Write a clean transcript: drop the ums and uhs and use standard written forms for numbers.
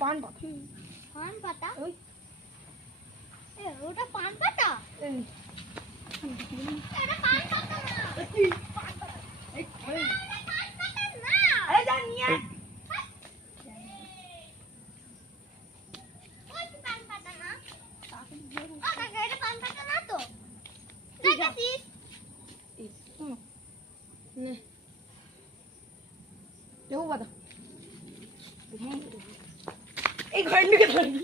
পান পাতা। পান পাতা? ওটা পান পাতা? এটা পান পাতা না। আরে যা নিয়ে আয়। ওই তো পান পাতা না। ও কাকা এটা পান পাতা না তো? দেখেছিস? নে দেখো পাতা এই ঘরে ঢুকে থাকবি